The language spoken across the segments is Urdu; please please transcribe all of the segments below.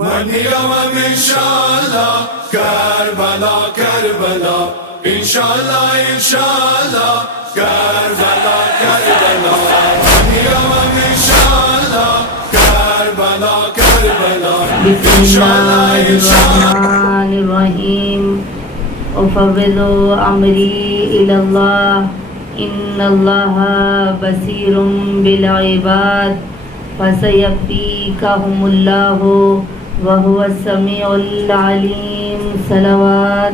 منیرم انشاءاللہ کربلا کربلا انشاءاللہ انشاءاللہ کربلا کربلا منیرم انشاءاللہ کربلا کربلا بسم اللہ الرحمن الرحیم افوض امری الی اللہ ان اللہ بصیر بالعباد فسیکفیکہم اللہ وہو السمیع العلیم صلوات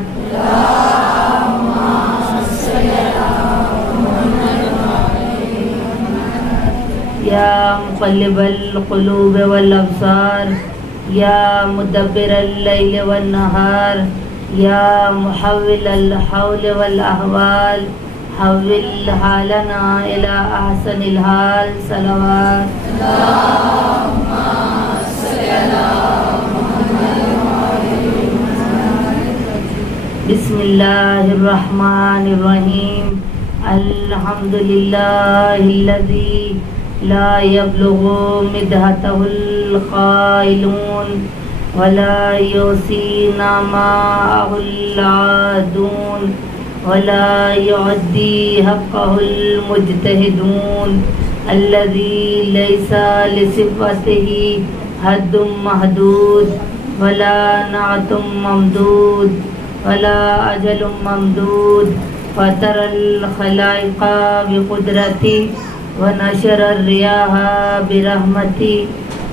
یا مقلب القلوب والابصار یا مدبر اللیل والنہار یا محول الحول والاحوال حول حالنا الى احسن الحال صلوات بسم اللہ الرحمن الرحیم الحمد للہ الذی لا يبلغ مدحته القائلون ولا يحصينا معه العادون ولا يعدي حقه المجتهدون الذي ليس لصفته حد محدود ولا نعت ممدود ولا أجل ممدود فطر الخلائق بقدرته ونشر الرياح برحمته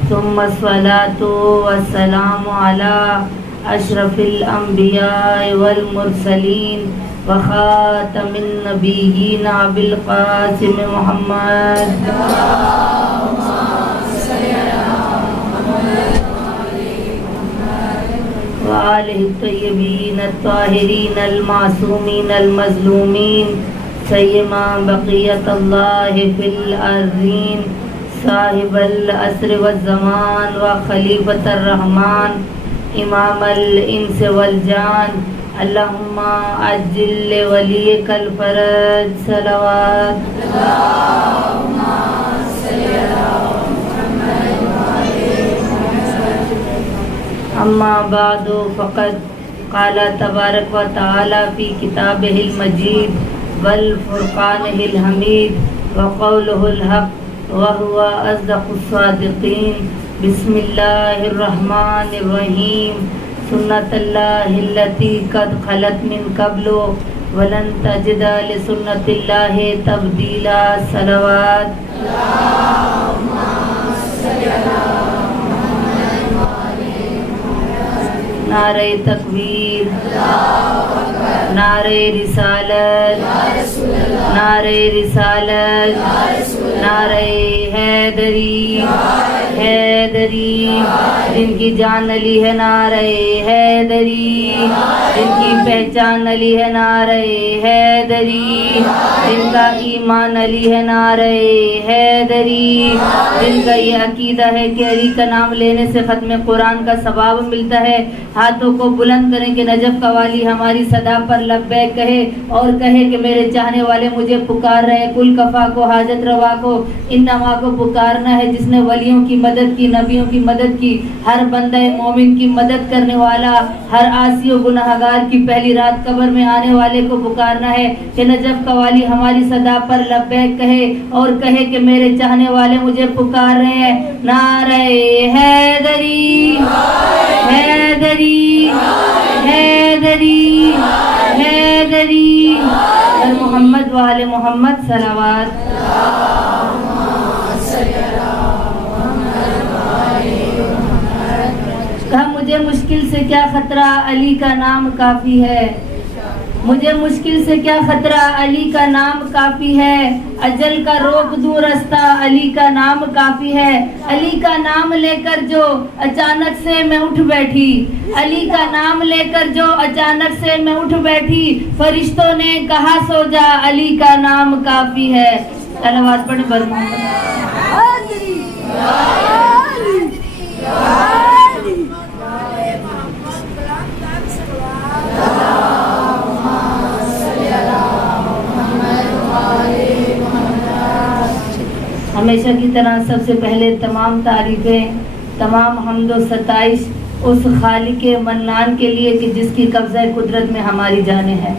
ثم الصلاة والسلام على أشرف الأنبياء والمرسلين وخاتم النبيين أبي القاسم محمد وآله الطيبين الطاهرين المعصومين المظلومين سيما بقية الله في الأرضين صاحب العصر والزمان وخليفة الرحمن امام الانس والجان اللهم عجل لوليك الفرج صلوات اللهم صل على محمد اما بعد فقد قال تبارك وتعالى في كتابه المجيد والفرقانه الحميد وقوله الحق وهو أصدق الصادقين بسم الله الرحمن الرحيم سنة الله التي قد خلت من قبل ولن تجد لسنة الله تبديلا صلوات اللهم صل على محمد نعرہ تکبیر نعرہ رسالت نعرہ رسالت نعرہ حیدری حیدری جن کی جان علی ہے نعرہ حیدری جن کی پہچان علی ہے نعرہ حیدری جن کا ایمان علی ہے نعرہ حیدری جن کا یہ عقیدہ ہے کہ علی کا نام لینے سے ختم قرآن کا ثواب ملتا ہے ہاتھوں کو بلند کریں کہ نجف کا والی ہماری صدا پر لبیک کہے اور کہے کہ میرے چاہنے والے مجھے پکار رہے ہیں کل کفا کو حاجت روا کو انما کو پکارنا ہے جس نے ولیوں کی مدد کی نبیوں کی مدد کی ہر بندہ مومن کی مدد کرنے والا ہر عاصی و گناہگار کی پہلی رات قبر میں آنے والے کو پکارنا ہے کہ نجف کا والی ہماری صدا پر لبیک کہے اور کہے کہ میرے چاہنے والے مجھے پکار رہے ہیں نعرہ حیدری حیدری حیدری حیدری محمد وآل محمد صلوات کہا مجھے مشکل سے کیا خطرہ علی کا نام کافی ہے مجھے مشکل سے کیا خطرہ علی کا نام کافی ہے اجل کا روک دوں رستہ علی کا نام کافی ہے علی کا نام لے کر جو اچانک سے میں اٹھ بیٹھی علی کا نام لے کر جو اچانک سے میں اٹھ بیٹھی فرشتوں نے کہا سو جا علی کا نام کافی ہے صلوات پڑھیں بر محمد ہمیشہ کی طرح سب سے پہلے تمام تعریفیں تمام حمد و ستائش اس خالق منان کے لیے کہ جس کی قبضہ قدرت میں ہماری جانیں ہیں،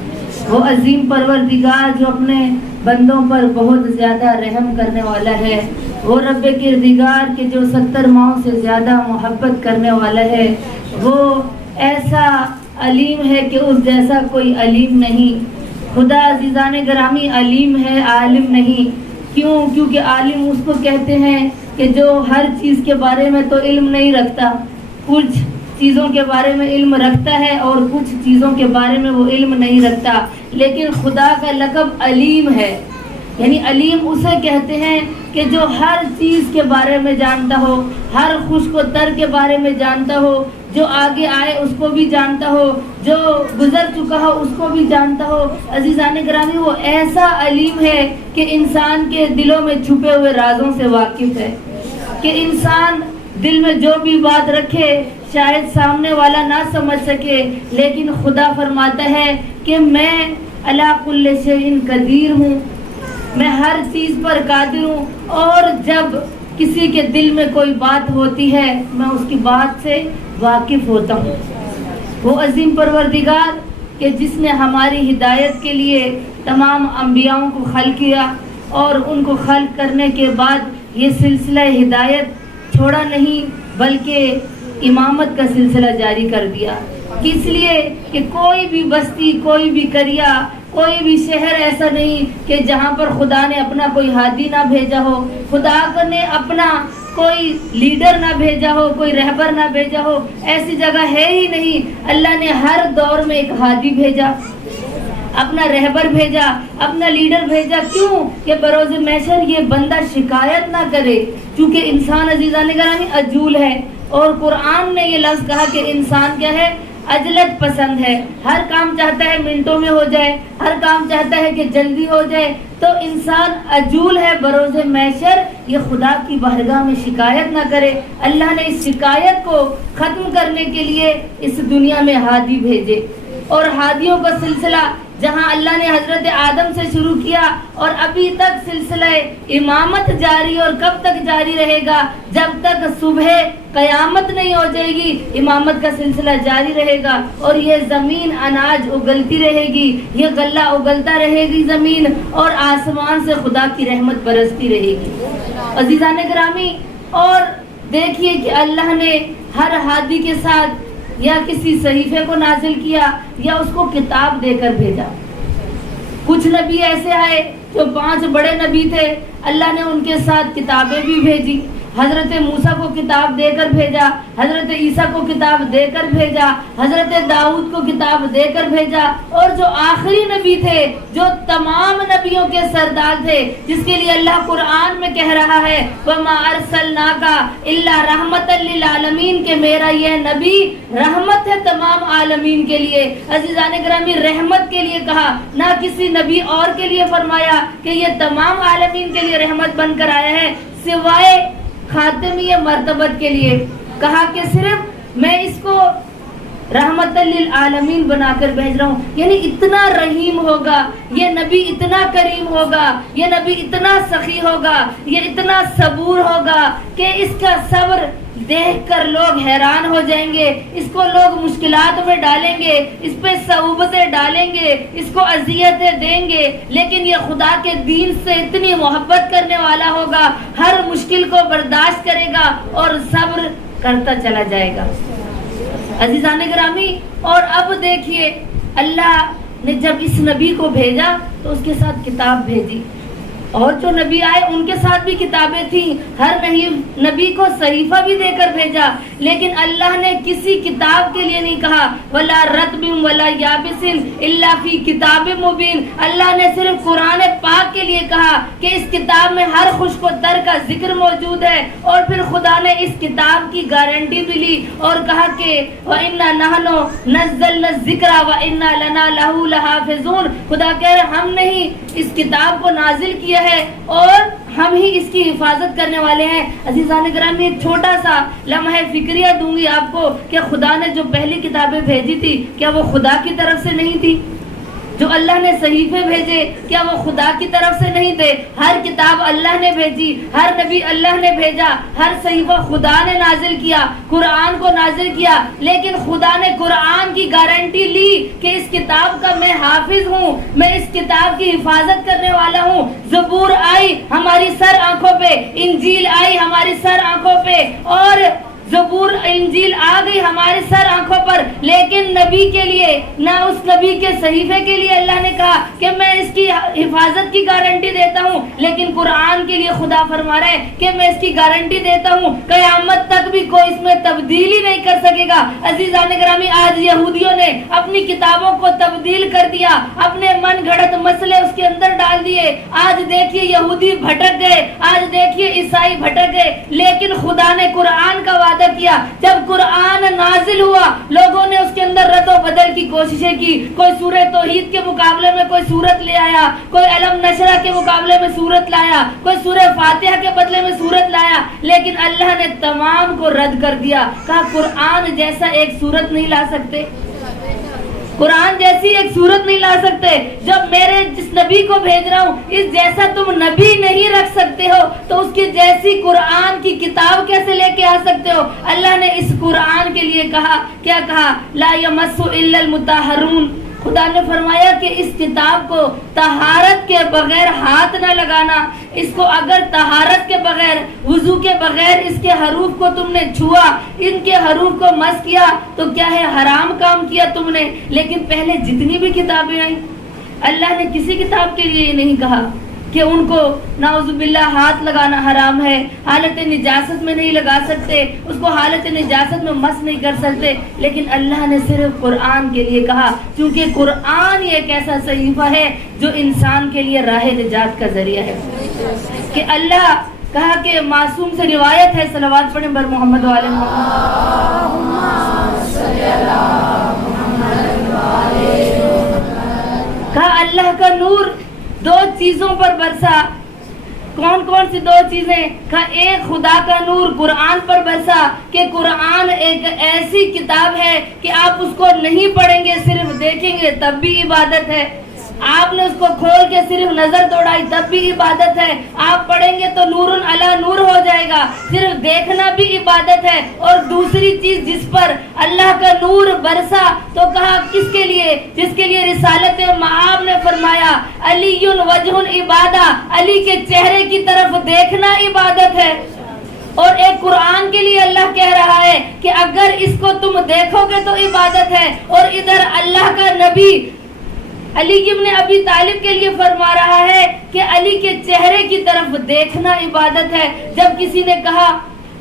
وہ عظیم پروردگار جو اپنے بندوں پر بہت زیادہ رحم کرنے والا ہے، وہ رب کردگار کے جو 70 ماہوں سے زیادہ محبت کرنے والا ہے، وہ ایسا علیم ہے کہ اس جیسا کوئی علیم نہیں۔ خدا عزیزان گرامی علیم ہے، عالم نہیں۔ کیوں؟ کیونکہ عالم اس کو کہتے ہیں کہ جو ہر چیز کے بارے میں تو علم نہیں رکھتا، کچھ چیزوں کے بارے میں علم رکھتا ہے اور کچھ چیزوں کے بارے میں وہ علم نہیں رکھتا۔ لیکن خدا کا لقب علیم ہے، یعنی علیم اسے کہتے ہیں کہ جو ہر چیز کے بارے میں جانتا ہو، ہر خشک و تر کے بارے میں جانتا ہو، جو آگے آئے اس کو بھی جانتا ہو، جو گزر چکا ہو اس کو بھی جانتا ہو۔ عزیزان گرامی، وہ ایسا علیم ہے کہ انسان کے دلوں میں چھپے ہوئے رازوں سے واقف ہے، کہ انسان دل میں جو بھی بات رکھے شاید سامنے والا نہ سمجھ سکے، لیکن خدا فرماتا ہے کہ میں علی کل شیء قدیر ہوں، میں ہر چیز پر قادر ہوں، اور جب کسی کے دل میں کوئی بات ہوتی ہے میں اس کی بات سے واقف ہوتا ہوں۔ وہ عظیم پروردگار کہ جس نے ہماری ہدایت کے لیے تمام انبیاءوں کو خلق کیا اور ان کو خلق کرنے کے بعد یہ سلسلہ ہدایت چھوڑا نہیں بلکہ امامت کا سلسلہ جاری کر دیا، اس لیے کہ کوئی بھی بستی، کوئی بھی قریہ، کوئی بھی شہر ایسا نہیں کہ جہاں پر خدا نے اپنا کوئی ہادی نہ بھیجا ہو، خدا نے اپنا کوئی لیڈر نہ بھیجا ہو، کوئی رہبر نہ بھیجا ہو، ایسی جگہ ہے ہی نہیں۔ اللہ نے ہر دور میں ایک ہادی بھیجا، اپنا رہبر بھیجا، اپنا لیڈر بھیجا۔ کیوں؟ کہ بروز محشر یہ بندہ شکایت نہ کرے، کیونکہ انسان عزیزان گرامی عجول ہے، اور قرآن نے یہ لفظ کہا کہ انسان کیا ہے؟ عجلت پسند ہے، ہر کام چاہتا ہے منٹوں میں ہو جائے، ہر کام چاہتا ہے کہ جلدی ہو جائے، تو انسان عجول ہے۔ بروز محشر یہ خدا کی بارگاہ میں شکایت نہ کرے۔ اللہ نے اس شکایت کو ختم کرنے کے لیے اس دنیا میں ہادی بھیجے، اور ہادیوں کا سلسلہ جہاں اللہ نے حضرت آدم سے شروع کیا اور ابھی تک سلسلہ امامت جاری، اور کب تک جاری رہے گا؟ جب تک صبح قیامت نہیں ہو جائے گی امامت کا سلسلہ جاری رہے گا، اور یہ زمین اناج اگلتی رہے گی، یہ غلہ اگلتا رہے گی زمین، اور آسمان سے خدا کی رحمت برستی رہے گی۔ عزیزان گرامی، اور دیکھیے کہ اللہ نے ہر ہادی کے ساتھ یا کسی صحیفے کو نازل کیا یا اس کو کتاب دے کر بھیجا۔ کچھ نبی ایسے آئے جو 5 بڑے نبی تھے، اللہ نے ان کے ساتھ کتابیں بھی بھیجی۔ حضرت موسیٰ کو کتاب دے کر بھیجا، حضرت عیسیٰ کو کتاب دے کر بھیجا، حضرت داؤد کو کتاب دے کر بھیجا، اور جو آخری نبی تھے، جو تمام نبیوں کے سردار تھے، جس کے لیے اللہ قرآن میں کہہ رہا ہے وَمَا أَرْسَلْنَاكَ إِلَّا رَحْمَةً لِّلْعَالَمِينَ، کہ میرا یہ نبی رحمت ہے تمام عالمین کے لیے۔ عزیزان گرامی، رحمت کے لیے کہا، نہ کسی نبی اور کے لیے فرمایا کہ یہ تمام عالمین کے لیے رحمت بن کر آیا ہے، سوائے خاتمی مرتبت کے لیے کہا کہ صرف میں اس کو رحمت للعالمین بنا کر بھیج رہا ہوں۔ یعنی اتنا رحیم ہوگا یہ نبی، اتنا کریم ہوگا یہ نبی، اتنا سخی ہوگا یہ، اتنا صبور ہوگا کہ اس کا صبر دیکھ کر لوگ حیران ہو جائیں گے، اس کو لوگ مشکلات میں ڈالیں گے، اس پہ صعوبتیں ڈالیں گے، اس کو اذیتیں دیں گے، لیکن یہ خدا کے دین سے اتنی محبت کرنے والا ہوگا، ہر مشکل کو برداشت کرے گا اور صبر کرتا چلا جائے گا۔ عزیزان گرامی، اور اب دیکھیے اللہ نے جب اس نبی کو بھیجا تو اس کے ساتھ کتاب بھیجی، اور جو نبی آئے ان کے ساتھ بھی کتابیں تھیں، ہر نبی کو صحیفہ بھی دے کر بھیجا، لیکن اللہ نے کسی کتاب کے لیے نہیں کہا وَلَا رَطْبٍ وَلَا يَابِسٍ إِلَّا فِي كِتَابٍ مُبِينٍ۔ اللہ نے صرف قرآن پاک کے لیے کہا کہ اس کتاب میں ہر خشک و تر کا ذکر موجود ہے، اور پھر خدا نے اس کتاب کی گارنٹی بھی لی اور کہا کہ وَإِنَّا نَحْنُ نَزَّلْنَا الذِّكْرَ وَإِنَّا لَنَا لَهُ لَحَافِظُونَ۔ خدا کہہ رہے ہم نے ہی اس کتاب کو نازل کیا ہے اور ہم ہی اس کی حفاظت کرنے والے ہیں۔ عزیزان گرامی، ایک چھوٹا سا لمحہ فکریہ دوں گی آپ کو کہ خدا نے جو پہلی کتابیں بھیجی تھی کیا وہ خدا کی طرف سے نہیں تھی؟ جو اللہ نے صحیفے بھیجے کیا وہ خدا کی طرف سے نہیں تھے؟ ہر کتاب اللہ نے بھیجی، ہر نبی اللہ نے بھیجا، ہر صحیفہ خدا نے نازل کیا، قرآن کو نازل کیا، لیکن خدا نے قرآن کی گارنٹی لی کہ اس کتاب کا میں حافظ ہوں، میں اس کتاب کی حفاظت کرنے والا ہوں۔ زبور آئی ہماری سر آنکھوں پہ، انجیل آئی ہماری سر آنکھوں پہ، اور زبور انجیل آ گئی ہمارے سر آنکھوں پر، لیکن نبی کے لیے نہ اس نبی کے صحیفے کے لیے اللہ نے کہا کہ میں اس کی حفاظت کی گارنٹی دیتا ہوں، لیکن قرآن کے لیے خدا فرما رہا ہے کہ میں اس کی گارنٹی دیتا ہوں، قیامت تک بھی کوئی اس میں تبدیلی نہیں کر سکے گا۔ عزیزان گرامی، آج یہودیوں نے اپنی کتابوں کو تبدیل کر دیا، اپنے من گھڑت مسئلے اس کے اندر ڈال دیے۔ آج دیکھیے یہودی بھٹک گئے، آج دیکھیے عیسائی بھٹک گئے، لیکن خدا نے قرآن کا وعدہ کیا، جب قرآن نازل ہوا لوگوں نے اس کے اندر رد و بدل کی کوششیں کی، کوئی سورہ توحید کے مقابلے میں کوئی سورت لے آیا، کوئی علم نشرہ کے مقابلے میں سورت لایا، کوئی سورہ فاتحہ کے بدلے میں سورت لایا، لیکن اللہ نے تمام کو رد کر دیا، کہا قرآن جیسا ایک سورت نہیں لا سکتے، قرآن جیسی ایک صورت نہیں لا سکتے، جب میرے جس نبی کو بھیج رہا ہوں اس جیسا تم نبی نہیں رکھ سکتے ہو تو اس کی جیسی قرآن کی کتاب کیسے لے کے آ سکتے ہو؟ اللہ نے اس قرآن کے لیے کہا، کیا کہا؟ لا یمس الا المطہرون۔ خدا نے فرمایا کہ اس کتاب کو طہارت کے بغیر ہاتھ نہ لگانا، اس کو اگر طہارت کے بغیر، وضو کے بغیر اس کے حروف کو تم نے چھوا، ان کے حروف کو مس کیا تو کیا ہے؟ حرام کام کیا تم نے۔ لیکن پہلے جتنی بھی کتابیں آئیں اللہ نے کسی کتاب کے لیے یہ نہیں کہا کہ ان کو نعوذ باللہ ہاتھ لگانا حرام ہے، حالت نجاست میں نہیں لگا سکتے، اس کو حالت نجاست میں مس نہیں کر سکتے، لیکن اللہ نے صرف قرآن کے لیے کہا، کیونکہ قرآن یہ ایک ایسا صحیفہ ہے جو انسان کے لیے راہ نجات کا ذریعہ ہے۔ کہ اللہ کہا کہ معصوم سے روایت ہے، صلوات پڑھیں بر محمد وعلی محمد، کہا اللہ کا نور دو چیزوں پر برسا۔ کون کون سی دو چیزیں؟ کہا ایک خدا کا نور قرآن پر برسا کہ قرآن ایک ایسی کتاب ہے کہ آپ اس کو نہیں پڑھیں گے، صرف دیکھیں گے تب بھی عبادت ہے، آپ نے اس کو کھول کے صرف نظر دوڑائی تب بھی عبادت ہے، آپ پڑھیں گے تو نور علی نور ہو جائے گا، صرف دیکھنا بھی عبادت ہے۔ اور دوسری چیز جس پر اللہ کا نور برسا تو کہا کس کے لیے؟ جس کے لیے رسالت معاب نے فرمایا علی وجہ عبادہ، علی کے چہرے کی طرف دیکھنا عبادت ہے۔ اور ایک قرآن کے لیے اللہ کہہ رہا ہے کہ اگر اس کو تم دیکھو گے تو عبادت ہے، اور ادھر اللہ کا نبی علی ابن ابی طالب کے لیے فرما رہا ہے کہ علی کے چہرے کی طرف دیکھنا عبادت ہے۔ جب کسی نے کہا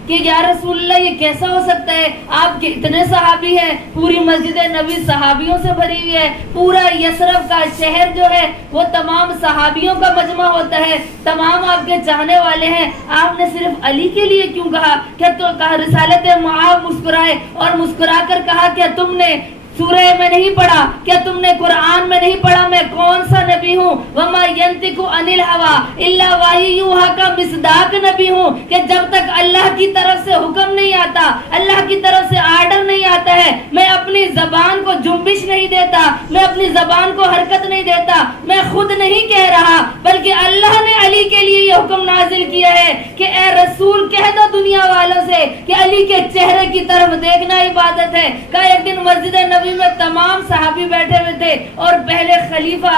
کہ یا رسول اللہ یہ کیسا ہو سکتا ہے، آپ کے اتنے صحابی ہیں، پوری مسجد نبی صحابیوں سے بھری ہوئی ہے، پورا یثرب کا شہر جو ہے وہ تمام صحابیوں کا مجمع ہوتا ہے، تمام آپ کے چاہنے والے ہیں، آپ نے صرف علی کے لیے کیوں کہا؟ کیا تو کہا رسالت معاب مسکرائے اور مسکرا کر کہا کیا تم نے سورہ میں نہیں پڑھا؟ کیا تم نے قرآن میں نہیں پڑھا میں کون سا نبی ہوں؟ وما ينطق عن الهوى الا وحی یوحی کا مصداق نبی ہوں کہ جب تک اللہ کی طرف سے حکم نہیں آتا، اللہ کی طرف سے آرڈر نہیں آتا ہے، میں اپنی زبان کو جنبش نہیں دیتا، میں اپنی زبان کو حرکت نہیں دیتا، میں خود نہیں کہہ رہا بلکہ اللہ نے علی کے لیے یہ حکم نازل کیا ہے کہ اے رسول کہہ دو دنیا والوں سے کہ علی کے چہرے کی طرف دیکھنا عبادت ہے۔ کہ ایک دن مسجد نبی میں تمام صحابی بیٹھے ہوئے تھے اور پہلے خلیفہ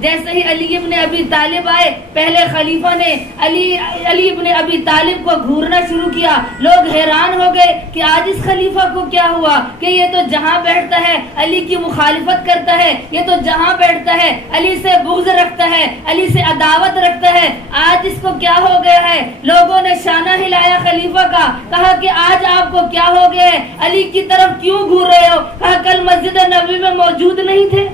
جیسے ہی علی ابن ابی طالب آئے، پہلے خلیفہ نے علی ابن ابی طالب کو گھورنا شروع کیا۔ لوگ حیران ہو گئے کہ آج اس خلیفہ کو کیا ہوا کہ یہ تو جہاں بیٹھتا ہے علی کی مخالفت کرتا ہے، یہ تو جہاں بیٹھتا ہے علی سے بغض رکھتا ہے، علی سے عداوت رکھتا ہے، آج اس کو کیا ہو گیا ہے؟ لوگوں نے شانہ ہلایا خلیفہ کا، کہا کہ آج آپ کو کیا ہو گیا ہے؟ علی کی طرف کیوں گھور رہے ہو؟ کہا کل مسجد نبوی میں موجود نہیں تھے،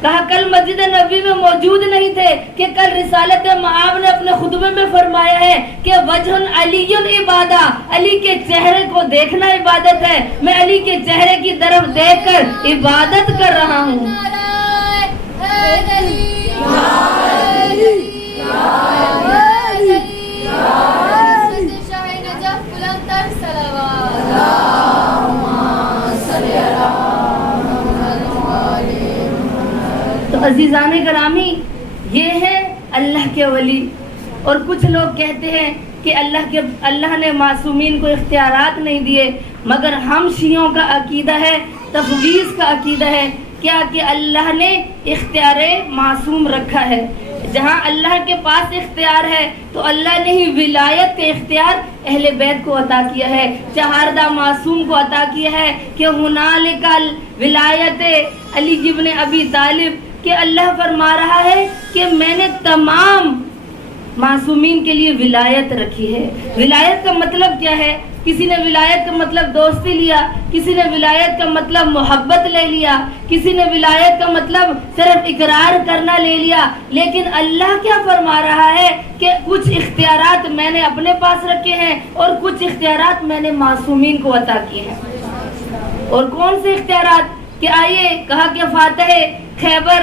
کہا کل مسجد نبوی میں موجود نہیں تھے کہ کل رسالت معاب نے اپنے خطبے میں فرمایا ہے کہ وجہ علی عبادہ، علی کے چہرے کو دیکھنا عبادت ہے، میں علی کے چہرے کی طرف دیکھ کر عبادت کر رہا ہوں۔ تو عزیزان گرامی، یہ ہے اللہ کے ولی. اور کچھ لوگ کہتے ہیں کہ اللہ نے معصومین کو اختیارات نہیں دیے، مگر ہم شیعوں کا عقیدہ ہے، تفویض کا عقیدہ ہے کیا کہ اللہ نے اختیار معصوم رکھا ہے. جہاں اللہ کے پاس اختیار ہے تو اللہ نے ہی ولایت کے اختیار اہل بیت کو عطا کیا ہے، چہاردہ معصوم کو عطا کیا ہے کہ ہنالک ولایت علی ابن ابی طالب، کہ اللہ فرما رہا ہے کہ میں نے تمام معصومین کے لیے ولایت رکھی ہے. ولایت کا مطلب کیا ہے؟ کسی نے ولایت کا مطلب دوستی لیا، کسی نے ولایت کا مطلب محبت لے لیا، کسی نے ولایت کا مطلب صرف اقرار کرنا لے لیا. لیکن اللہ کیا فرما رہا ہے کہ کچھ اختیارات میں نے اپنے پاس رکھے ہیں اور کچھ اختیارات میں نے معصومین کو عطا کیے ہیں. اور کون سے اختیارات؟ کہ آئیے کہا کہ فاتح خیبر،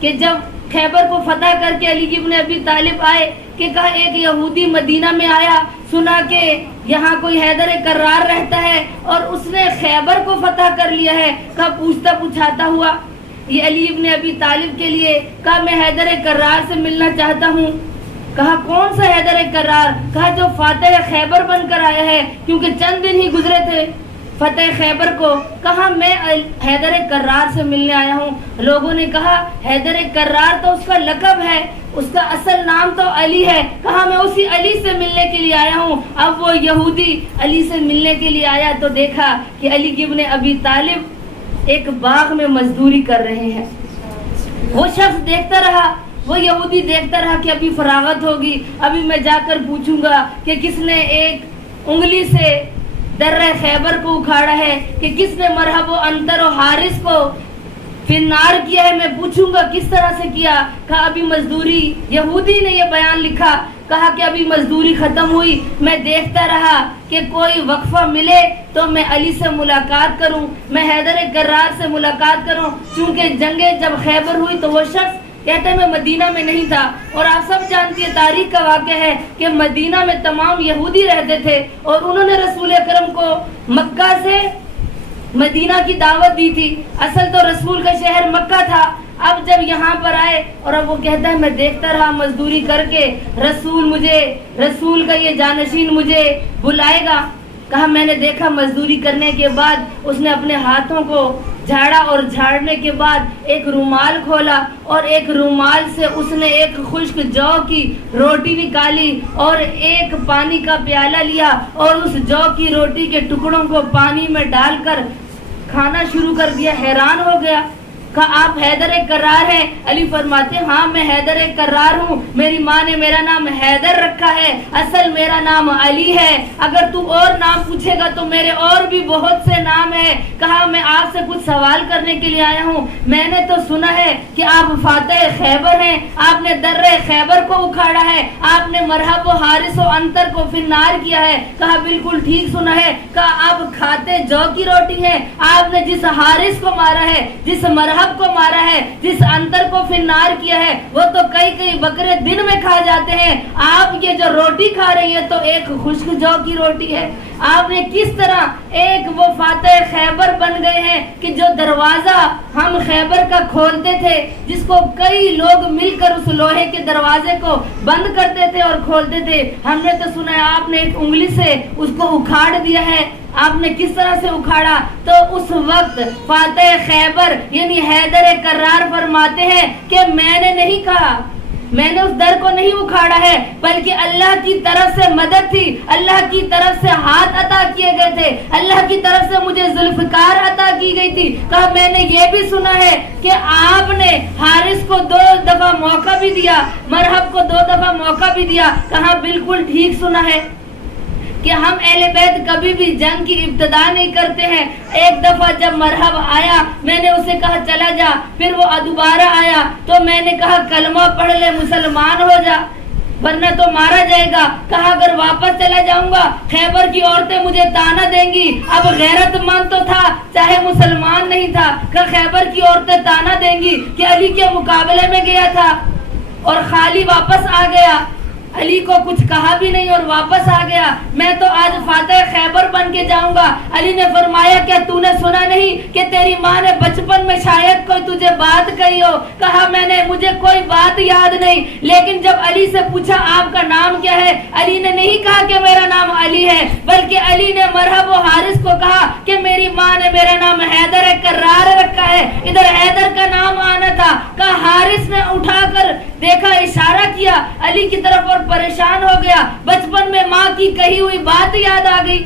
کہ جب خیبر کو فتح کر کے علی ابن ابی طالب آئے، کہ کہا ایک یہودی مدینہ میں آیا، سنا کہ یہاں کوئی حیدر کرار رہتا ہے اور اس نے خیبر کو فتح کر لیا ہے. کہا پوچھتا پوچھاتا ہوا یہ علی ابن ابی طالب کے لیے، کہا میں حیدر کرار سے ملنا چاہتا ہوں. کہا کون سا حیدر کرار؟ کہا جو فاتح خیبر بن کر آیا ہے، کیونکہ چند دن ہی گزرے تھے فتح خیبر کو. کہا میں حیدر کرار سے ملنے آیا ہوں. لوگوں نے کہا حیدر کرار تو اس کا لقب ہے، اس کا اصل نام تو علی ہے. کہا میں اسی علی سے ملنے کے لیے آیا ہوں. اب وہ یہودی علی سے ملنے کے لیے آیا تو دیکھا کہ علی ابن ابی طالب ایک باغ میں مزدوری کر رہے ہیں. وہ شخص دیکھتا رہا، وہ یہودی دیکھتا رہا کہ ابھی فراغت ہوگی، ابھی میں جا کر پوچھوں گا کہ کس نے ایک انگلی سے درہ خیبر کو اکھاڑا ہے، کہ کس نے مرحب و انتر و حارث کو فنار کیا ہے، میں پوچھوں گا کس طرح سے کیا. کہا ابھی مزدوری، یہودی نے یہ بیان لکھا، کہا کہ ابھی مزدوری ختم ہوئی، میں دیکھتا رہا کہ کوئی وقفہ ملے تو میں علی سے ملاقات کروں، میں حیدر کرار سے ملاقات کروں. چونکہ جنگ جب خیبر ہوئی تو وہ شخص کہتے ہیں میں مدینہ میں نہیں تھا، اور آپ سب جانتی ہیں تاریخ کا واقعہ ہے کہ مدینہ میں تمام یہودی رہتے تھے اور انہوں نے رسول اکرم کو مکہ سے مدینہ کی دعوت دی تھی. اصل تو رسول کا شہر مکہ تھا. اب جب یہاں پر آئے اور اب وہ کہتا ہے میں دیکھتا رہا مزدوری کر کے رسول کا یہ جانشین مجھے بلائے گا. کہا میں نے دیکھا مزدوری کرنے کے بعد اس نے اپنے ہاتھوں کو جھاڑا اور جھاڑنے کے بعد ایک رومال کھولا اور ایک رومال سے اس نے ایک خشک جو کی روٹی نکالی اور ایک پانی کا پیالہ لیا اور اس جو کی روٹی کے ٹکڑوں کو پانی میں ڈال کر کھانا شروع کر دیا. حیران ہو گیا. کہا آپ حیدر کرار ہیں؟ علی فرماتے ہاں میں حیدر کرار ہوں، میری ماں نے میرا نام حیدر رکھا ہے، اصل میرا نام علی ہے. اگر تو اور نام پوچھے گا تو میرے اور بھی بہت سے نام ہیں. کہا میں آپ سے کچھ سوال کرنے کے لیے آیا ہوں. میں نے تو سنا ہے کہ آپ فاتح خیبر ہیں، آپ نے درہ خیبر کو اکھاڑا ہے، آپ نے مرحب و حارث و انتر کو فنار کیا ہے. کہا بالکل ٹھیک سنا ہے. کہا آپ کھاتے جو کی روٹی ہیں، آپ نے جس حارث کو مارا ہے، جس مرحب کو مارا ہے، جس انتر کو فنار کیا ہے، وہ تو کئی بکرے دن میں کھا جاتے ہیں. آپ یہ جو روٹی کھا رہی ہے تو ایک خشک جو کی روٹی ہے. آپ نے کس طرح ایک وہ فاتح خیبر بن گئے ہیں کہ جو دروازہ ہم خیبر کا کھولتے تھے، جس کو کئی لوگ مل کر اس لوہے کے دروازے کو بند کرتے تھے اور کھولتے تھے. ہم نے تو سنا ہے آپ نے ایک انگلی سے اس کو اکھاڑ دیا ہے. آپ نے کس طرح سے اکھاڑا؟ تو اس وقت فاتح خیبر یعنی حیدر کرار فرماتے ہیں کہ میں نے نہیں کہا، میں نے اس در کو نہیں اکھاڑا ہے، بلکہ اللہ کی طرف سے مدد تھی، اللہ کی طرف سے ہاتھ عطا کیے گئے تھے، اللہ کی طرف سے مجھے ذوالفقار عطا کی گئی تھی. کہا میں نے یہ بھی سنا ہے کہ آپ نے حارث کو 2 دفعہ موقع بھی دیا، مرحب کو 2 دفعہ موقع بھی دیا. کہا بالکل ٹھیک سنا ہے کہ ہم اہل بیت کبھی بھی جنگ کی ابتدا نہیں کرتے ہیں. ایک دفعہ جب مرحب آیا میں نے اسے کہا چلا جا، پھر وہ دوبارہ آیا تو میں نے کہا کلمہ پڑھ لے مسلمان ہو جا ورنہ تو مارا جائے گا. کہا اگر واپس چلا جاؤں گا خیبر کی عورتیں مجھے تانا دیں گی. اب غیرت مند تو تھا چاہے مسلمان نہیں تھا. کہ خیبر کی عورتیں تانا دیں گی کہ علی کے مقابلے میں گیا تھا اور خالی واپس آ گیا. علی کو کچھ کہا بھی نہیں اور واپس آ گیا. میں تو آج فاتح خیبر بن کے جاؤں گا. علی نے فرمایا کیا تو نے سنا نہیں کہ تیری ماں نے بچپن میں شاید کوئی تجھے بات کہی ہو؟ کہا میں نے مجھے کوئی بات یاد نہیں. لیکن جب علی سے پوچھا آپ کا نام کیا ہے، علی نے نہیں کہا کہ میرا نام علی ہے، بلکہ علی نے مرحب و حارث کو کہا کہ میری ماں نے میرا نام حیدر کرار رکھا ہے. ادھر حیدر کا نام آنا تھا. کہا حارث نے اٹھا کر دیکھا، اشارہ کیا علی کی طرف اور پریشان ہو گیا. بچپن میں ماں کی کہی ہوئی بات یاد آ گئی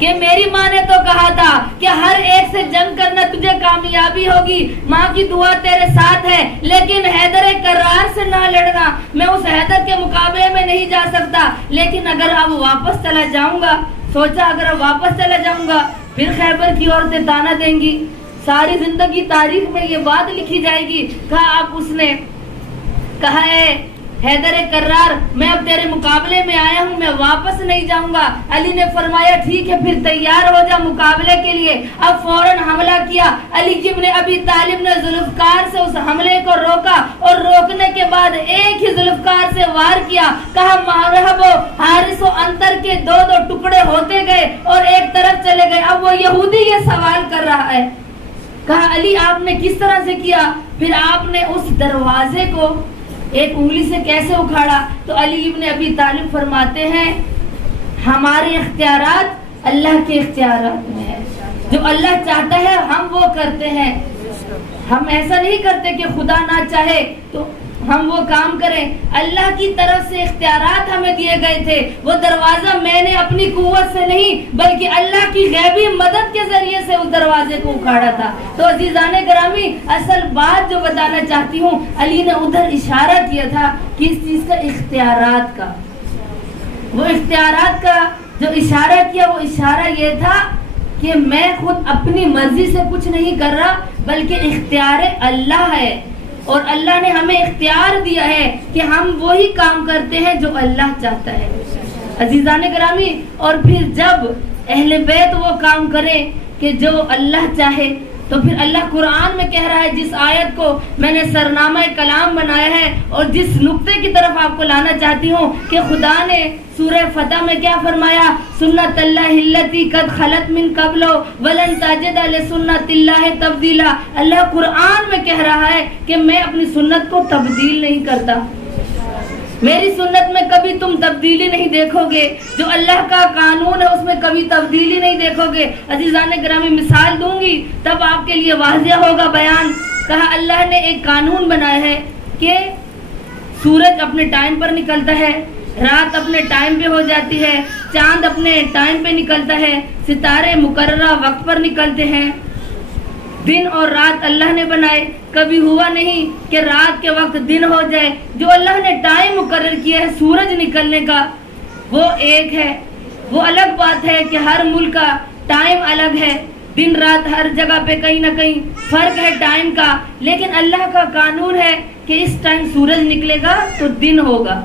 کہ میری ماں نے تو کہا تھا کہ ہر ایک سے جنگ کرنا تجھے کامیابی ہوگی، ماں کی دعا تیرے ساتھ ہے، لیکن حیدر کرار سے نہ لڑنا. میں اس حیدر کے مقابلے میں نہیں جا سکتا، لیکن اگر اب واپس چلا جاؤں گا، سوچا اگر واپس چلا جاؤں گا پھر خیبر کی عورتیں تانا دیں گی، ساری زندگی تاریخ میں یہ بات لکھی جائے گی. کہا آپ اس نے کہا اے حیدر کرار میں اب تیرے مقابلے میں آیا ہوں، میں واپس نہیں جاؤں گا. علی نے فرمایا ٹھیک ہے پھر تیار ہو جا مقابلے کے لیے. اب فوراً حملہ کیا. علی ابن ابی طالب نے ذوالفقار سے اس حملے کو روکا اور روکنے کے بعد ایک ہی ذوالفقار سے وار کیا. کہا مرحب و حارث و انتر کے دو دو ٹکڑے ہوتے گئے اور ایک طرف چلے گئے. اب وہ یہودی یہ سوال کر رہا ہے. کہا علی آپ نے کس طرح سے کیا؟ پھر آپ نے اس دروازے کو ایک انگلی سے کیسے اکھاڑا؟ تو علی ابن ابی طالب فرماتے ہیں ہمارے اختیارات اللہ کے اختیارات میں ہے، جو اللہ چاہتا ہے ہم وہ کرتے ہیں. ہم ایسا نہیں کرتے کہ خدا نہ چاہے تو ہم وہ کام کریں. اللہ کی طرف سے اختیارات ہمیں دیے گئے تھے. وہ دروازہ میں نے اپنی قوت سے نہیں بلکہ اللہ کی غیبی مدد کے ذریعے سے اس دروازے کو اکھاڑا تھا. تو عزیزان گرامی اصل بات جو بتانا چاہتی ہوں، علی نے ادھر اشارہ کیا تھا کس چیز کا؟ اختیارات کا. وہ اختیارات کا جو اشارہ کیا وہ اشارہ یہ تھا کہ میں خود اپنی مرضی سے کچھ نہیں کر رہا بلکہ اختیار اللہ ہے، اور اللہ نے ہمیں اختیار دیا ہے کہ ہم وہی کام کرتے ہیں جو اللہ چاہتا ہے. عزیزان گرامی اور پھر جب اہل بیت وہ کام کریں کہ جو اللہ چاہے تو پھر اللہ قرآن میں کہہ رہا ہے، جس آیت کو میں نے سرنامہ کلام بنایا ہے اور جس نقطے کی طرف آپ کو لانا چاہتی ہوں کہ خدا نے سورہ فتح میں کیا فرمایا؟ سنت اللہ التی قد خلت من قبل ولن تجد لسنت اللہ تبدیلا. اللہ قرآن میں کہہ رہا ہے کہ میں اپنی سنت کو تبدیل نہیں کرتا. میری سنت میں کبھی تم تبدیلی نہیں دیکھو گے. جو اللہ کا قانون ہے اس میں کبھی تبدیلی نہیں دیکھو گے. عزیزان گرامی مثال دوں گی تب آپ کے لیے واضح ہوگا بیان. کہا اللہ نے ایک قانون بنایا ہے کہ سورج اپنے ٹائم پر نکلتا ہے، رات اپنے ٹائم پہ ہو جاتی ہے، چاند اپنے ٹائم پہ نکلتا ہے، ستارے مقررہ وقت پر نکلتے ہیں. دن اور رات اللہ نے بنائے. کبھی ہوا نہیں کہ رات کے وقت دن ہو جائے. جو اللہ نے ٹائم مقرر کیا ہے سورج نکلنے کا وہ ایک ہے. وہ الگ بات ہے کہ ہر ملک کا ٹائم الگ ہے، دن رات ہر جگہ پہ کہیں نہ کہیں فرق ہے ٹائم کا. لیکن اللہ کا قانون ہے کہ اس ٹائم سورج نکلے گا تو دن ہوگا،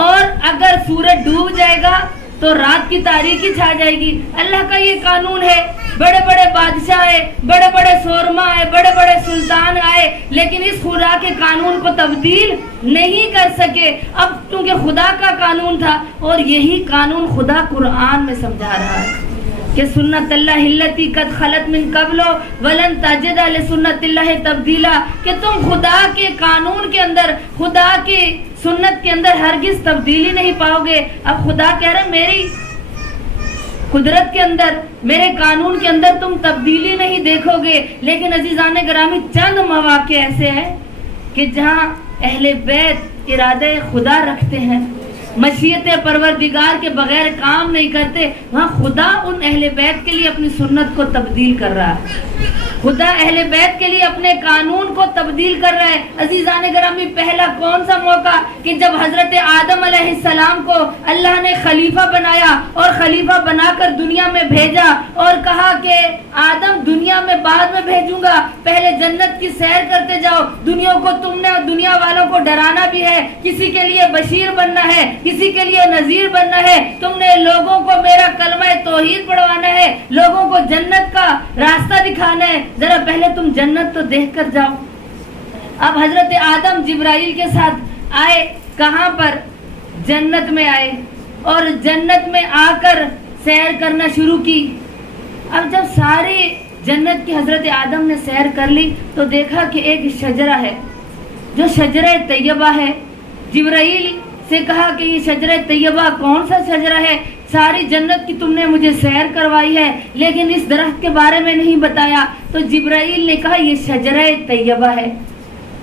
اور اگر سورج ڈوب جائے گا تو رات کی تاریکی چھا جائے گی. اللہ کا یہ قانون ہے. بڑے بڑے بادشاہ آئے، بڑے بڑے سورما آئے، بڑے بڑے سلطان آئے، لیکن اس خدا کے قانون کو تبدیل نہیں کر سکے. اب کیونکہ خدا کا قانون تھا، اور یہی قانون خدا قرآن میں سمجھا رہا ہے کہ سنت اللہ التی قد خلت من قبل ولن تجد لسنت اللہ تبدیلا، کہ تم خدا کے قانون کے اندر، خدا کی سنت کے اندر ہرگز تبدیلی نہیں پاؤ گے. اب خدا کہہ رہا ہے میری قدرت کے اندر، میرے قانون کے اندر تم تبدیلی نہیں دیکھو گے. لیکن عزیزان گرامی چند مواقع ایسے ہیں کہ جہاں اہل بیت ارادہ خدا رکھتے ہیں، مشیت پروردگار کے بغیر کام نہیں کرتے، وہاں خدا ان اہل بیت کے لیے اپنی سنت کو تبدیل کر رہا ہے. خدا اہل بیت کے لیے اپنے قانون کو تبدیل کر رہا ہے. عزیزان گرامی پہلا کون سا موقع کہ جب حضرت آدم علیہ السلام کو اللہ نے خلیفہ بنایا اور خلیفہ بنا کر دنیا میں بھیجا اور کہا کہ آدم دنیا میں بعد میں بھیجوں گا، پہلے جنت کی سیر کرتے جاؤ. دنیا کو تم نے دنیا والوں کو ڈرانا بھی ہے، کسی کے لیے بشیر بننا ہے، کسی کے لیے نذیر بننا ہے، تم نے لوگوں کو میرا کلمہ توحید پڑھوانا ہے، لوگوں کو جنت کا راستہ دکھانا ہے. ذرا پہلے تم جنت تو دیکھ کر جاؤ. اب حضرت آدم جبرائیل کے ساتھ آئے کہاں پر؟ جنت میں آئے اور جنت میں آ کر سیر کرنا شروع کی۔ اب جب ساری جنت کی حضرت آدم نے سیر کر لی تو دیکھا کہ ایک شجرہ ہے جو شجرہ طیبہ ہے۔ جبرائیل سے کہا کہ یہ شجرہ طیبہ کون سا شجرہ ہے؟ ساری جنت کی تم نے مجھے سیر کروائی ہے لیکن اس درخت کے بارے میں نہیں بتایا۔ تو جبرائیل نے کہا یہ شجرہ طیبہ ہے،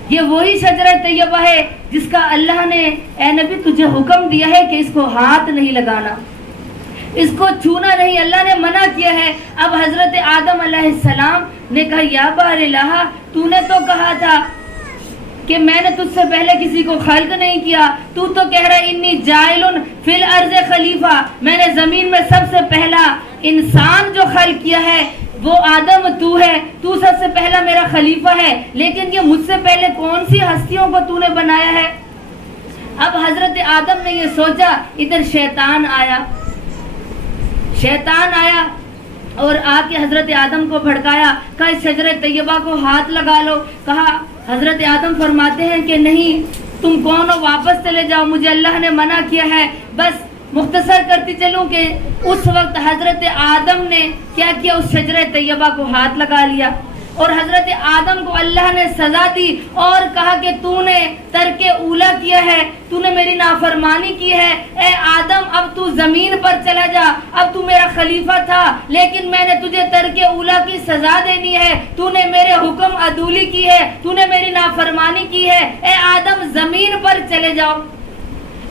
یہ وہی شجرہ طیبہ ہے جس کا اللہ نے اے نبی تجھے حکم دیا ہے کہ اس کو ہاتھ نہیں لگانا، اس کو چھونا نہیں، اللہ نے منع کیا ہے۔ اب حضرت آدم علیہ السلام نے کہا یا بار الہ، تو نے تو کہا تھا کہ میں نے تجھ سے پہلے کسی کو خلق نہیں کیا، تو کہہ رہا انی جائل فی الارض خلیفہ، میں نے زمین میں سب سے پہلا انسان جو خلق کیا ہے وہ آدم تو ہے، تو سب سے پہلا میرا خلیفہ ہے، لیکن یہ مجھ سے پہلے کون سی ہستیوں کو تو نے بنایا ہے؟ اب حضرت آدم نے یہ سوچا، ادھر شیطان آیا اور آ کے حضرت آدم کو بھڑکایا، کہا اس شجرہ طیبہ کو ہاتھ لگا لو۔ کہا حضرت آدم فرماتے ہیں کہ نہیں، تم کون ہو، واپس چلے جاؤ، مجھے اللہ نے منع کیا ہے۔ بس مختصر کرتی چلوں کہ اس وقت حضرت آدم نے کیا کیا، اس شجرہ طیبہ کو ہاتھ لگا لیا اور حضرت آدم کو اللہ نے سزا دی اور کہا کہ تو نے ترک اولا کیا ہے، تو نے میری نافرمانی کی ہے، اے آدم اب تو زمین پر چلا جا، اب تو میرا خلیفہ تھا لیکن میں نے تجھے ترک اولا کی سزا دینی ہے، تو نے میرے حکم عدولی کی ہے، تو نے میری نافرمانی کی ہے، اے آدم زمین پر چلے جاؤ۔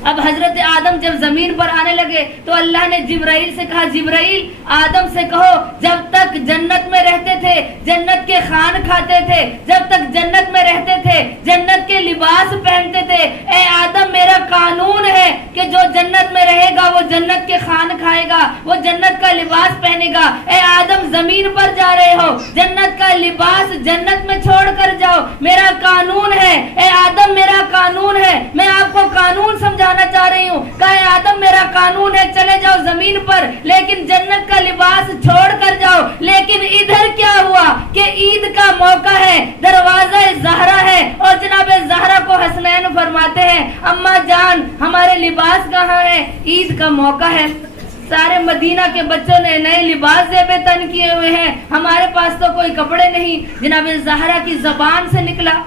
اب حضرت آدم جب زمین پر آنے لگے تو اللہ نے جبرائیل سے کہا جبرائیل آدم سے کہو جب تک جنت میں رہتے تھے جنت کے خوان کھاتے تھے، جب تک جنت میں رہتے تھے جنت کے لباس پہنتے تھے، اے آدم میرا قانون ہے کہ جو جنت میں رہے گا وہ جنت کے خوان کھائے گا، وہ جنت کا لباس پہنے گا۔ اے آدم زمین پر جا رہے ہو، جنت کا لباس جنت میں چھوڑ کر جاؤ، میرا قانون ہے۔ اے آدم میرا قانون ہے، میں آپ کو قانون سمجھانا چاہ رہی ہوں۔ کہا آدم میرا قانون ہے، چلے جاؤ زمین پر لیکن جنت کا لباس چھوڑ کر جاؤ۔ لیکن ادھر کیا ہوا کہ عید کا موقع ہے، دروازہ زہرا ہے اور جناب زہرا کو حسنین فرماتے ہیں اماں جان ہمارے لباس کہاں ہے؟ عید کا موقع ہے، سارے مدینہ کے بچوں نے نئے لباس زیب تن کیے ہوئے ہیں، ہمارے پاس تو کوئی کپڑے نہیں۔ جناب زہرا کی زبان سے نکلا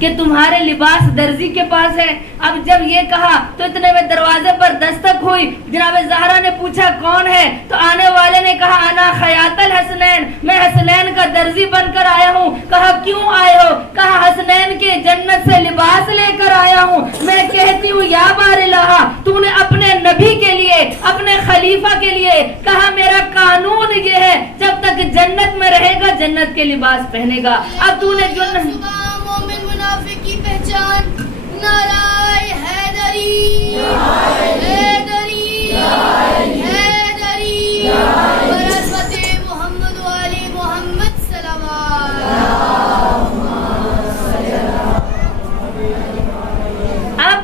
کہ تمہارے لباس درزی کے پاس ہے۔ اب جب یہ کہا تو اتنے میں دروازے پر دستک ہوئی، جناب زہرا نے پوچھا کون ہے؟ تو آنے والے نے کہا انا خیاط الحسنین، میں حسنین کا درزی بن کر آیا ہوں۔ کہا کیوں آئے ہو؟ کہا حسنین کے جنت سے لباس لے کر آیا ہوں۔ میں کہتی ہوں یا بار الہ، تو نے اپنے نبی کے لیے اپنے خلیفہ کے لیے کہا میرا قانون یہ ہے جب تک جنت میں رہے گا جنت کے لباس پہنے گا۔ اب تو نے جو مومن منافق کی پہچان نعرہ حیدری حیدری حیدری برحمت محمد والی محمد صلوات۔ اب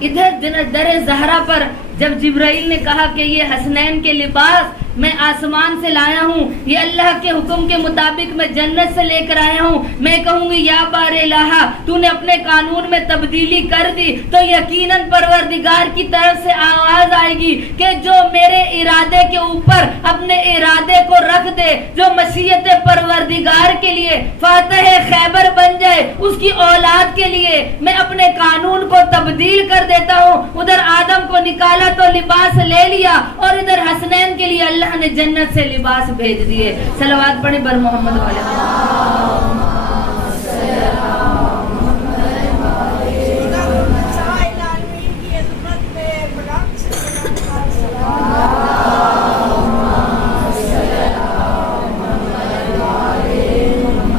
ادھر در زہرا پر جب جبرائیل نے کہا کہ یہ حسنین کے لباس میں آسمان سے لایا ہوں، یہ اللہ کے حکم کے مطابق میں جنت سے لے کر آیا ہوں، میں کہوں گی یا بار الہ تو نے اپنے قانون میں تبدیلی کر دی تو یقیناً پروردگار کی طرف سے آواز آئے گی کہ جو میرے ارادے کے اوپر اپنے ارادے کو رکھ دے، جو مشیت پروردگار کے لیے فاتح خیبر بن جائے، اس کی اولاد کے لیے میں اپنے قانون کو تبدیل کر دیتا ہوں۔ ادھر آدم کو نکالا تو لباس لے لیا اور ادھر حسنین کے لیے اللہ نے جنت سے لباس بھیج دیے۔ صلوات پڑھیں بر محمد والے۔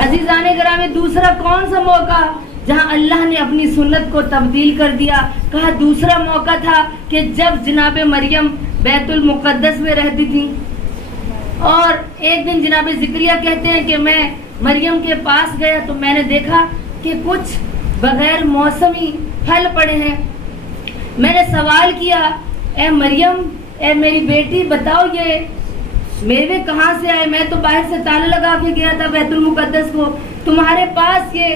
عزیزان گرامی دوسرا کون سا موقع جہاں اللہ نے اپنی سنت کو تبدیل کر دیا؟ کہا دوسرا موقع تھا کہ جب جناب مریم بیت المقدس میں رہتی تھی اور ایک دن جناب زکریا کہتے ہیں کہ میں مریم کے پاس گیا تو میں نے دیکھا کہ کچھ بغیر موسمی پھل پڑے ہیں۔ میں نے سوال کیا اے مریم، اے میری بیٹی بتاؤ یہ میوے کہاں سے آئے؟ میں تو باہر سے تالا لگا کے گیا تھا بیت المقدس کو، تمہارے پاس یہ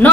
9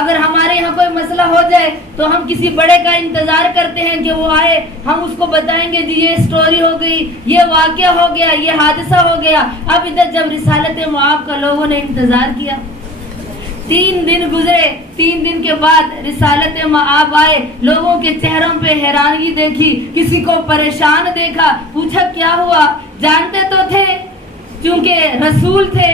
اگر ہمارے یہاں کوئی مسئلہ ہو جائے تو ہم کسی بڑے کا انتظار کرتے ہیں کہ وہ آئے, ہم اس کو بتائیں گے جی یہ سٹوری ہو گئی, یہ واقعہ ہو گیا, یہ حادثہ ہو گیا. اب ادھر جب رسالت معاب کا لوگوں نے انتظار کیا, 3 دن گزرے, 3 دن کے بعد رسالت معاب آئے, لوگوں کے چہروں پہ حیرانگی دیکھی, کسی کو پریشان دیکھا, پوچھا کیا ہوا؟ جانتے تو تھے چونکہ رسول تھے,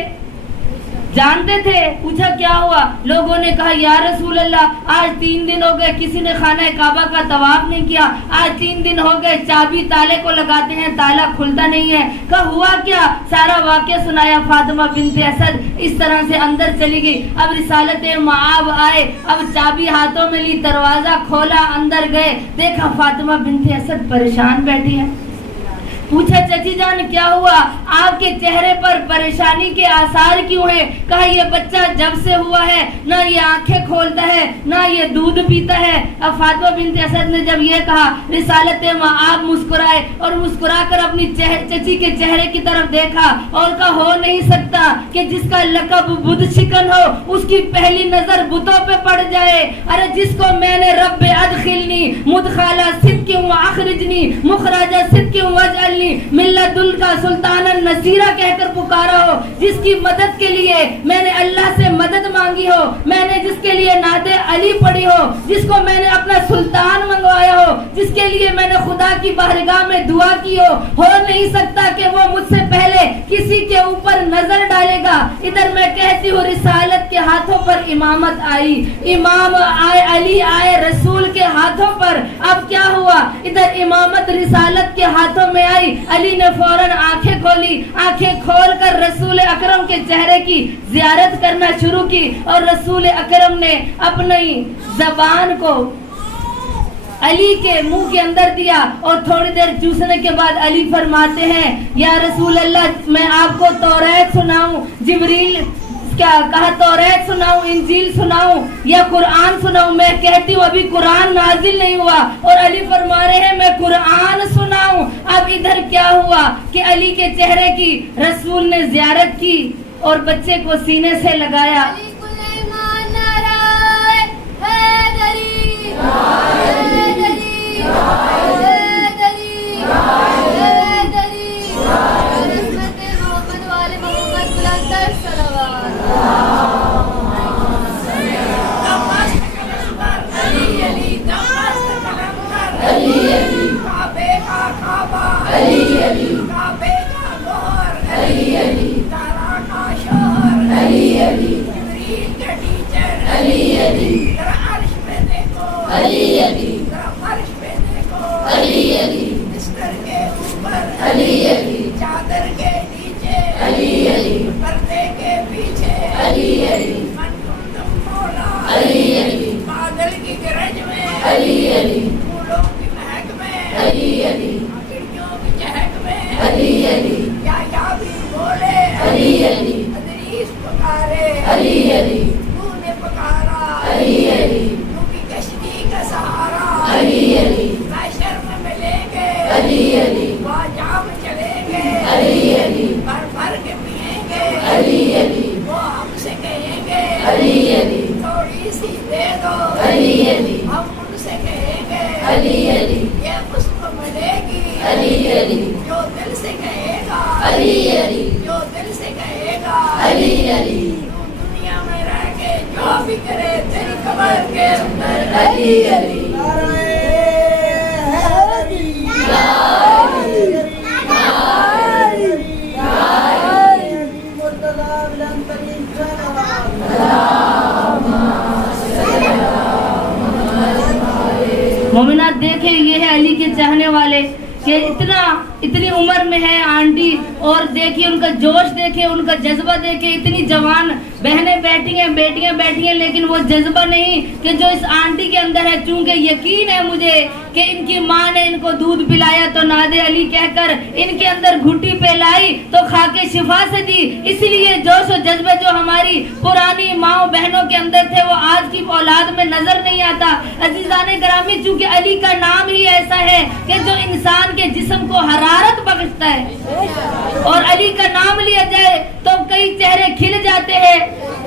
جانتے تھے, پوچھا کیا ہوا؟ لوگوں نے کہا یا رسول اللہ آج 3 دن ہو گئے کسی نے خانہ کعبہ کا طواف نہیں کیا, آج 3 دن ہو گئے چابی تالے کو لگاتے ہیں تالا کھلتا نہیں ہے. کہا ہوا کیا؟ سارا واقعہ سنایا. فاطمہ بنت اسد اس طرح سے اندر چلی گئی. اب رسالت معاب آئے, اب چابی ہاتھوں میں لی, دروازہ کھولا, اندر گئے, دیکھا فاطمہ بنت اسد پریشان بیٹھی ہے. پوچھا چچی جان کیا ہوا؟ آپ کے چہرے پر پریشانی کے آثار کیوں ہیں؟ کہا یہ بچہ جب سے ہوا ہے نہ یہ آنکھیں کھولتا ہے نہ یہ دودھ پیتا ہے. اب فاطمہ بنت اسد نے جب یہ کہا, رسالت معاب مسکرائے اور مسکرا کر اپنی چچی کے چہرے کی طرف دیکھا اور کہا ہو نہیں سکتا کہ جس کا لقب بدھ شکن ہو اس کی پہلی نظر بتوں پہ پڑ جائے. ارے جس کو میں نے رب ادخلنی مدخل صدق واخرجنی مخرج صدق واجعل ملت کا سلطان النصیرہ کہہ کر پکارا ہو, جس کی مدد کے لیے میں نے اللہ سے مدد مانگی ہو, میں نے جس کے لیے نعت علی پڑھی ہو, جس کو میں نے اپنا سلطان منگوایا ہو, جس کے لیے میں نے خدا کی بارگاہ میں دعا کی ہو نہیں سکتا کہ وہ مجھ سے پہلے کسی کے اوپر نظر ڈالے گا. ادھر میں کہتی ہوں رسالت کے ہاتھوں پر امامت آئی, امام آئے, علی آئے رسول کے ہاتھوں پر. اب کیا ہوا؟ ادھر امامت رسالت کے ہاتھوں میں آئی, علی نے فوراً آنکھیں کھولی, آنکھیں کھول کر رسول اکرم کے چہرے کی زیارت کرنا شروع کی اور رسول اکرم نے اپنی زبان کو علی کے منہ کے اندر دیا اور تھوڑی دیر چوسنے کے بعد علی فرماتے ہیں یا رسول اللہ میں آپ کو توریت سناؤں, جبریل کیا کہا توریت سناؤں, انجیل سناؤں یا قرآن سناؤں؟ میں کہتی ہوں ابھی قرآن نازل نہیں ہوا, اور علی فرما رہے ہیں میں قرآن سناؤں. اب ادھر کیا ہوا کہ علی کے چہرے کی رسول نے زیارت کی اور بچے کو سینے سے لگایا. چادر کے نیچے علی علی, پردے کے پیچھے علی علی, منظور مولا علی علی, بادل کی گرج میں علی علی, پھولوں کی مہک میں علی علی, کھڑکیوں کی چہک میں علی علی, یا بھی بولے علی علی, ادریس پکارے علی علی, تو نے پکارا علی علی, تو کی کشتی کا سہارا علی علی, محشر میں ملیں گے علی علی, واجہ میں چلیں گے علی علی, بھر بھر کے پیئیں گے علی علی, وہ ہم سے کہیں گے علی علی, تھوڑی سی دے دو علی علی, ہم ان سے کہیں گے علی علی, یہ خشک ملے گی علی علی, جو دل سے کہے گا علی علی, جو دل سے کہے گا علی علی, تو دنیا میں رہ کے جو بھی کرے تیری قبر کے اندر علی علی. مومنات دیکھیں یہ ہے علی کے چاہنے والے کہ اتنی عمر میں ہے آنٹی, اور دیکھیے ان کا جوش, دیکھیں ان کا جذبہ, دیکھیں اتنی جوان بہنیں بیٹھی ہیں, بیٹیاں بیٹھی ہیں, لیکن وہ جذبہ نہیں کہ جو اس آنٹی کے اندر ہے. چونکہ یقین ہے مجھے کہ ان کی ماں نے ان کو دودھ پلایا تو ناد علی کہہ کر ان کے اندر گھٹی پلائی تو کھا کے شفا سے دی, اس لیے جوش و جذبہ جو ہماری پرانی ماں بہنوں کے اندر تھے وہ آج کی اولاد میں نظر نہیں آتا. عزیزان گرامی, چونکہ علی کا نام ہی ایسا ہے کہ جو انسان کے جسم کو حرارت بخشتا ہے, اور علی کا نام لیا جائے تو کئی چہرے کھل جاتے ہیں.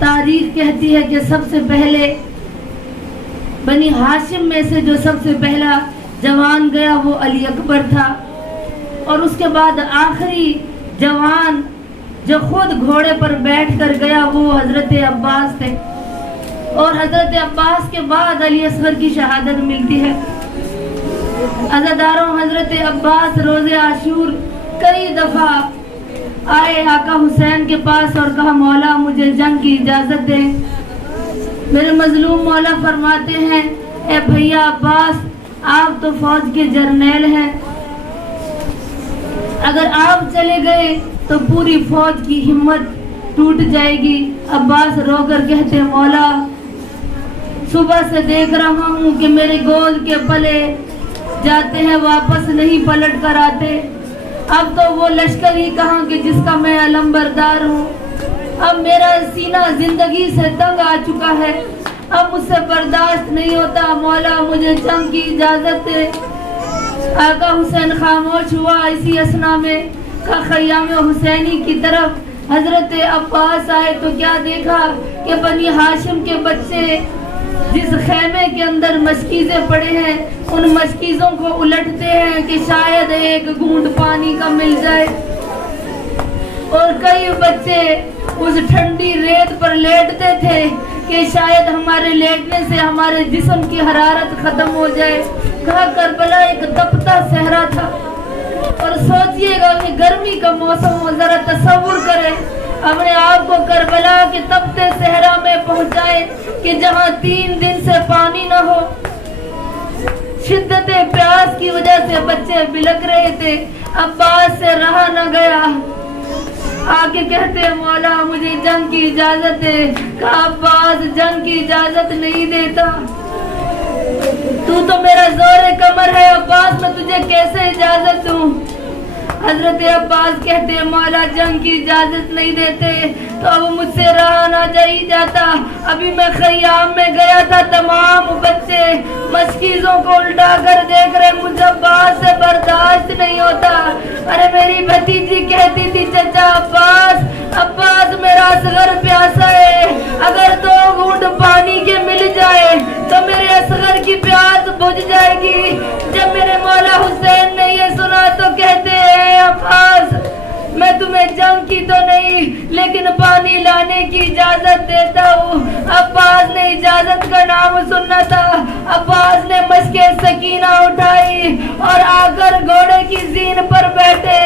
تاریخ کہتی ہے کہ سب سے پہلے بنی ہاشم میں سے جو سب سے پہلا جوان گیا وہ علی اکبر تھا، اور اس کے بعد آخری جوان جو خود گھوڑے پر بیٹھ کر گیا وہ حضرت عباس تھے، اور حضرت عباس کے بعد علی اصغر کی شہادت ملتی ہے۔ عزاداروں، حضرت عباس روز عاشور کئی دفعہ آئے آقا حسین کے پاس اور کہا مولا مجھے جنگ کی اجازت دے۔ میرے مظلوم مولا فرماتے ہیں اے بھیا عباس، آپ تو فوج کے جرنیل ہیں، اگر آپ چلے گئے تو پوری فوج کی ہمت ٹوٹ جائے گی۔ عباس رو کر کہتے مولا صبح سے دیکھ رہا ہوں کہ میرے گود کے پلے جاتے ہیں واپس نہیں پلٹ کر آتے، اب تو وہ لشکر ہی کہاں کہ جس کا میں علم بردار ہوں۔ اب میرا سینہ زندگی سے تنگ آ چکا ہے، اب مجھ سے برداشت نہیں ہوتا، مولا مجھے جنگ کی اجازت دے۔ آقا حسین خاموش ہوا۔ اسی اسنا میں کا خیام حسینی کی طرف حضرت عباس آئے تو کیا دیکھا کہ بنی ہاشم کے بچے جس خیمے کے اندر مشکیزیں پڑے ہیں ان مشکیزوں کو الٹتے ہیں کہ شاید ایک گھونٹ پانی کا مل جائے، اور کئی بچے اس ٹھنڈی ریت پر لیٹتے تھے کہ شاید ہمارے لیٹنے سے ہمارے جسم کی حرارت ختم ہو جائے۔ کہا کربلا ایک تپتا صحرا تھا، اور سوچئے گا کہ گرمی کا موسم ہو، ذرا تصور کرے اپنے آپ کو کربلا کے تپتے صحرا میں پہنچائے کہ جہاں 3 دن سے پانی نہ ہو، شدت پیاس کی وجہ سے بچے بلک رہے تھے۔ عباس سے رہا نہ گیا، آگے کہتے مولا مجھے جنگ کی اجازت دے۔ کہا عباس جنگ کی اجازت نہیں دیتا، تو میرا زور کمر ہے عباس، میں تجھے کیسے اجازت دوں؟ حضرت عباس کہتے مولا جنگ کی اجازت نہیں دیتے تو اب مجھ سے رہا نہ جاتا۔ ابھی میں خیام میں گیا تھا، تمام بچے مشکیزوں کو الٹا کر دیکھ رہے، مجھے عباس سے برداشت نہیں ہوتا۔ ارے میری بھتیجی کہتی تھی چچا عباس میرا اصغر پیاسا ہے، اگر 2 گھونٹ پانی کے مل جائے تو میرے اصغر کی پیاس بجھ جائے گی۔ جب میرے مولا حسین نے یہ سنا تو کہتے ہیں عباس میں تمہیں جنگ کی تو نہیں لیکن پانی لانے کی اجازت دیتا ہوں۔ عباس نے اجازت کا نام سننا تھا، عباس نے مشک سکینہ اٹھائی اور آ کر گھوڑے کی زین پر بیٹھے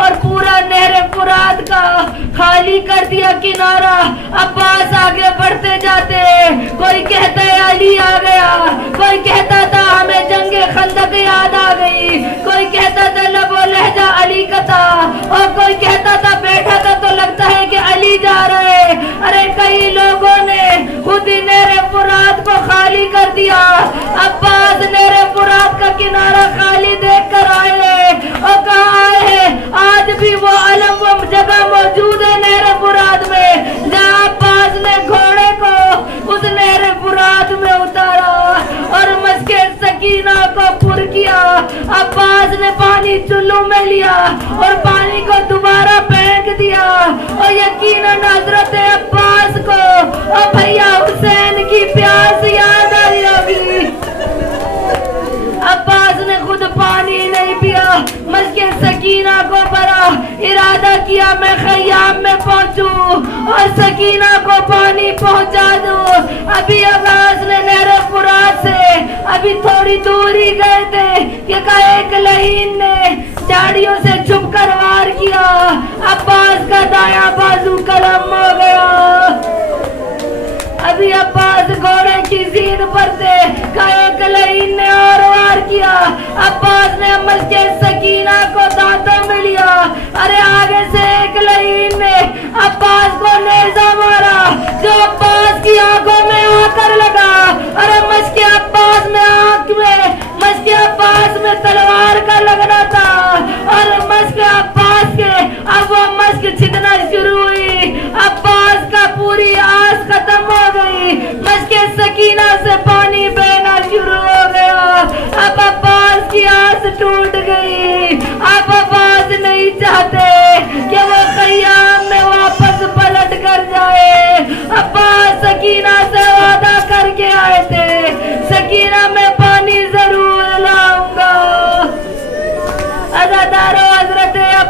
اور پورا نہر فرات کا خالی کر دیا کنارہ۔ عباس آگے بڑھتے جاتے، کوئی کہتا ہے علی آ گیا، کوئی کہتا تھا ہمیں جنگ خندق یاد آ گئی، کوئی کہتا تھا لب و لہجہ علی کا تھا، اور کوئی کہتا تھا بیٹھا تھا تو لگتا ہے کہ علی جا رہے۔ ارے کئی لوگوں نے خود ہی نہر فرات کو خالی کر دیا۔ عباس نہر فرات کا کنارہ خالی دیکھ کر آئے اور کہا آئے آج بھی وہ علم و جگہ موجود ہے نہر فرات میں جہاں عباس نے گھوڑے کو اس نہر فرات میں اتارا اور مشک سکینہ کو پر کیا۔ عباس نے پانی چلو میں لیا اور پانی کو دوبارہ پھینک دیا، اور یقیناً حضرت عباس کو اور بھیا حسین کی پیاس یاد آئی ہوگی۔ عباس نے خود پانی نہیں پیا، مشک سکینہ کو بھرا، ارادہ کیا میں خیام میں پہنچوں اور سکینہ کو پانی پہنچا دوں۔ ابھی عباس نے نہر فرات سے ابھی تھوڑی دور ہی گئے تھے کہ ایک لعین نے جھاڑیوں سے چھپ کر وار کیا، عباس کا دایاں بازو قلم ہو گیا۔ ابھی عباس گھوڑے کی زین پر تھے کہ ایک لعین نے اور وار کیا، عباس نے مشک سکینہ کو دانتوں میں لیا۔ ارے آگے سے ایک لعین نے عباس کو نیزہ مارا جو عباس کی آنکھوں میں آ کر لگا۔ ارے مشک عباس میں آنکھ میں مشک عباس میں تلوار کا لگنا تھا، اور مشک عباس کے اب وہ مشک چھٹنا شروع ہوئی۔ عباس کا پوری آس ختم ہو گئی، مشک سکینہ سے پانی